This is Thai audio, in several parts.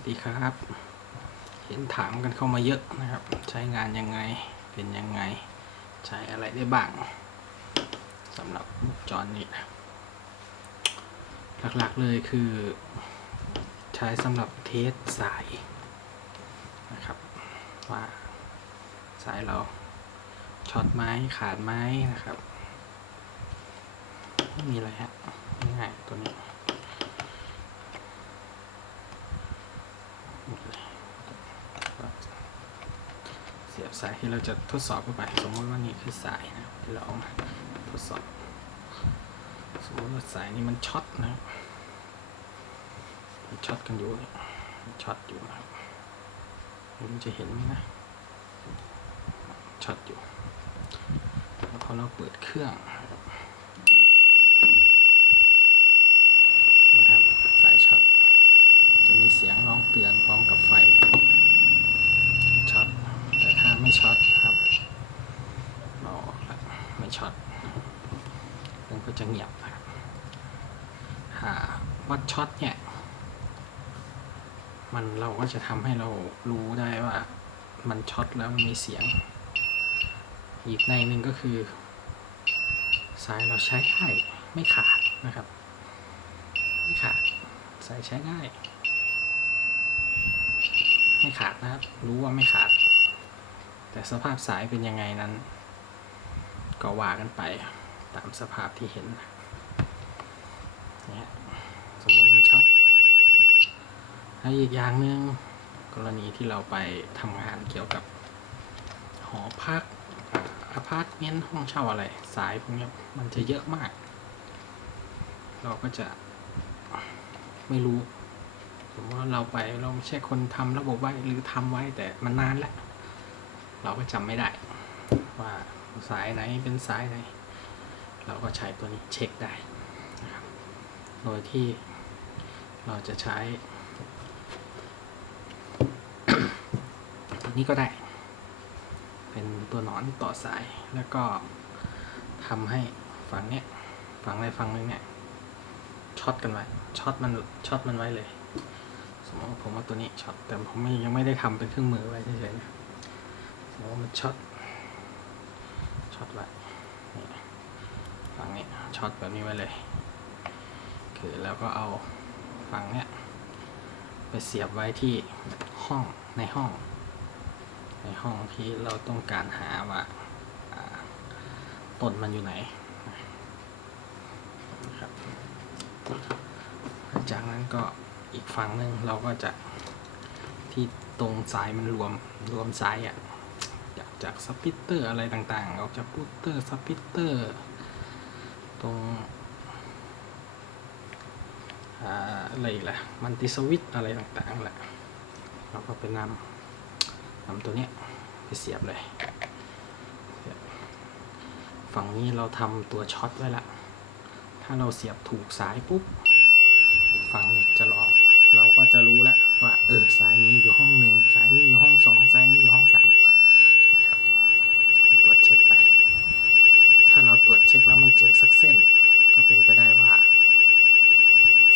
สดีครับ เห็นถามกันเข้ามาเยอะนะครับ ใช้งานยังไงเป็นยังไง ใช้อะไรได้บ้างสำหรับวงจรนี้หลักๆเลยคือ ใช้สำหรับเทสสายนะครับ ว่าสายเราช็อตไหมขาดไหมนะครับ ไม่มีอะไรฮะง่ายตัวนี้ เสียบสายที่เราจะทดสอบเข้าไป สมมติว่านี่คือสายนะที่เราเอามาทดสอบ สมมติว่าสายนี้มันช็อตนะครับมันช็อตกันอยู่ช็อตอยู่นะครับไม่รู้จะเห็นไหมนะช็อตอยู่แล้วพอเราเปิดเครื่องนะครับสายช็อตจะมีเสียงร้องเตือนพร้อมกับไฟครับ ช็อต แต่ถ้าไม่ช็อตครับเราออกแล้วไม่ช็อตมันก็จะ เงียบนะครับหาวัดช็อตเนี่ย มันเราก็จะทำให้เรารู้ได้ว่ามันช็อตแล้วมันมีเสียง อีกในหนึ่งก็คือ สายเราใช้ได้ไม่ขาดนะครับ ไม่ขาดสายใช้ได้ ไม่ขาดนะครับ รู้ว่าไม่ขาด แต่สภาพสายเป็นยังไงนั้น ก็ว่ากันไป ตามสภาพที่เห็นเนี่ยสมมติมันช็อตแล้วอีกอย่างหนึ่งกรณีที่เราไปทำงานเกี่ยวกับหอพักอพาร์ตเมนต์ห้องเช่าอะไร สายพวกนี้มันจะเยอะมาก เราก็จะไม่รู้สมมติว่าเราไปเราไม่ใช่คนทำระบบไว้หรือทำไว้แต่มันนานแล้ว เราก็จำไม่ได้ ว่าสายไหนเป็นสายไหน เราก็ใช้ตัวนี้เช็คได้นะครับโดยที่เราจะใช้ ตัวนี้ก็ได้ เป็นตัวหนอนต่อสายแล้วก็ทำให้ฝั่งเนี้ยฝั่งใดฝั่งหนึงเนี่ยช็อตกันไว้ช็อตมันช็อตมันไว้เลย สมมติผมว่าตัวนี้ช็อตแต่ผมไม่ยังไม่ได้ทำเป็นเครื่องมือไว้เฉยๆนะสมมติว่ามันช็อตช็อตไว้ ฝั่งนี้ช็อตแบบนี้ไว้เลย คือแล้วก็เอาฝั่งเนี้ยไปเสียบไว้ที่ห้องในห้อง ในห้องที่เราต้องการหาว่าต้นมันอยู่ไหนนะครับจากนั้นก็อีกฝั่งหนึ่งเราก็จะที่ตรงสายมันรวมรวมสายอะจากจากสปิตเตอร์อะไรต่างๆ ออกจากพูตเตอร์สปิตเตอร์ ตรงอ่าอะไรอีกล่ะมันติสวิตอะไรต่างๆแหละเราก็ไปนำนำตัวเนี้ยไปเสียบเลย ฝั่งนี้เราทำตัวช็อตไว้ละถ้าเราเสียบถูกสายปุ๊บอีกฝั่งจะลอง เราก็จะรู้ล้วว่าเออสายนี้อยู่ห้องหนึ่งสายนี้อยู่ห้องสองสายนี้อยู่ห้องสามนะครับตรวจเช็คไป ถ้าเราตรวจเช็คแล้วไม่เจอสักเส้น ก็เป็นไปได้ว่า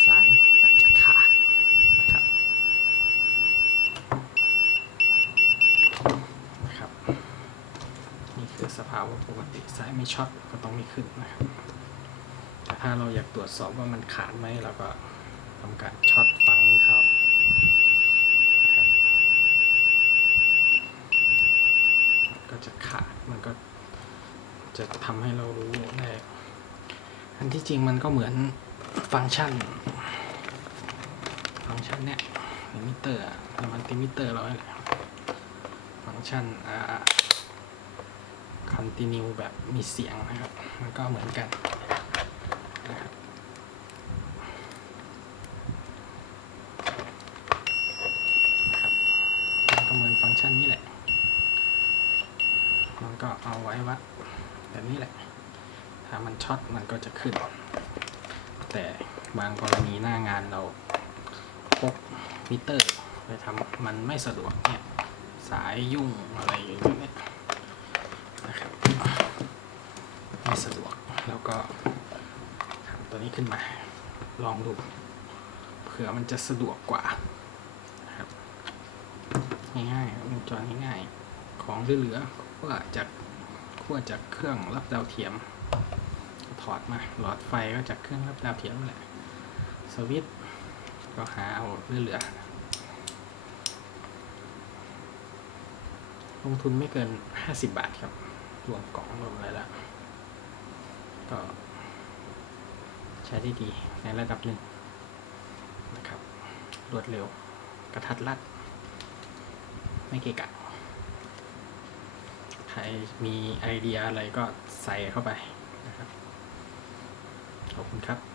สายอาจจะขาดนะครับ นะครับนี่คือสภาวปกติสายไม่ช็อตก็ต้องไม่ขึ้นนะครับแต่ถ้าเราอยากตรวจสอบว่ามันขาดไหมเราก็ทำการช็อตฝั่งนี้เข้านะครับก็จะขาดมันก็จะทำให้เรารู้ได้อันที่จริงมันก็เหมือนฟังก์ชัน ฟังก์ชันเนี้ยลิมิเตอร์มันติมิเตอร์เราเนี่ยแหละฟังก์ชันอ่า continue แบบมีเสียงนะครับ มันก็เหมือนกันนะครับนะครับมันก็เหมือนฟังก์ชันนี้แหละ มันก็เอาไว้วัดแบบนี้แหละ ถ้ามันช็อตมันก็จะขึ้น แต่บางกรณีหน้างานเราพกมิเตอร์ไปทำมันไม่สะดวกเนี่ย สายยุ่งอะไรอย่างเงี้ย นะครับไม่สะดวกแล้วก็ทำตัวนี้ขึ้นมา ลองดูเผื่อมันจะสะดวกกว่านะครับง่ายๆวงจรง่ายๆ ของเหลือๆขั้วจากขั้วจากเครื่องรับดาวเทียม ถอดมาหลอดไฟก็จากเครื่องรับดาวเทียมแหละสวิตก็หาเอาเหลือๆลงทุนไม่เกิน 50 บาทครับ รวมกล่องรวมอะไรแล้ว ก็ใช้ได้ดีในระดับหนึ่งนะครับ รวดเร็ว กระทัดรัด ไม่เกะกะ ใครมีไอเดียอะไรก็ใส่เข้าไปนะครับ ขอบคุณครับ